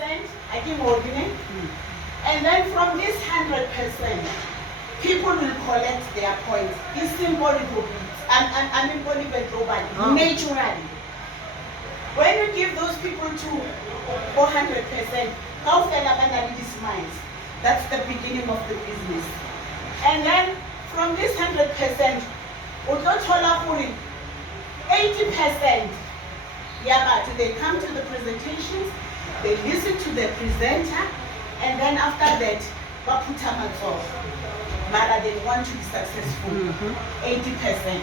100%, I give ordinary. And then from this 100%, people will collect their points. It's simple and Liven Global, naturally. When you give those people to 400%, that's the beginning of the business. And then from this 100%, 80%, yeah, but they come to the presentations, they listen to the presenter, and then after that, Mara, they want to be successful. 80%.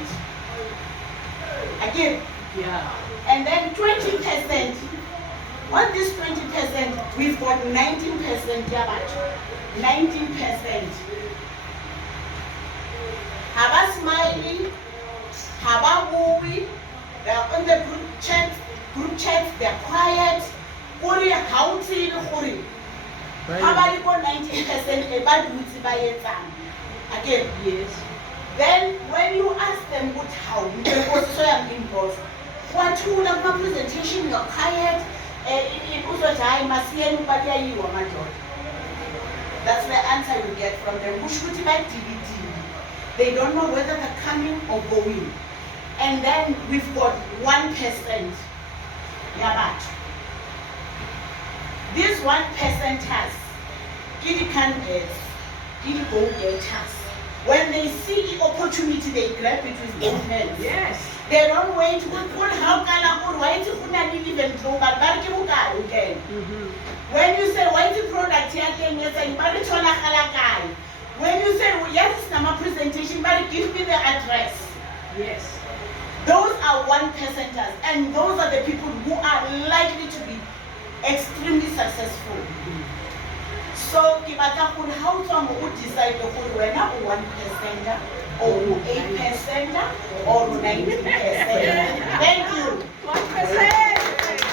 Again. Yeah. And then 20%. On this 20%, we've got 19%. Yeah, 19%. Haba smiling, haba movie, they're on the group chat, they're quiet. Kuri hauti kuri. Haba liko 19% about duty by again. Yes. Then when you ask them what how, you can also am involved. What you have my presentation, you're quiet, it also time must see anybody you are my job. That's the answer you get from them. Who should buy DVD? They don't know whether they're coming or going. And then we've got 1%. Yeah, but this 1% has kitty candidates, kitty go-getters. When they see the opportunity, they grab it with both hands. Yes. They don't wait to put how can I put why to put an Liven Global, but again. When you say why the product here again, yes, and but it's on a halakai. When you say well, yes, it's not my presentation, but give me the address. Yes. Those are 1%ers, and those are the people who are likely to be extremely successful. So, how come we decide whether we're not 1%er or 8%er or 90%?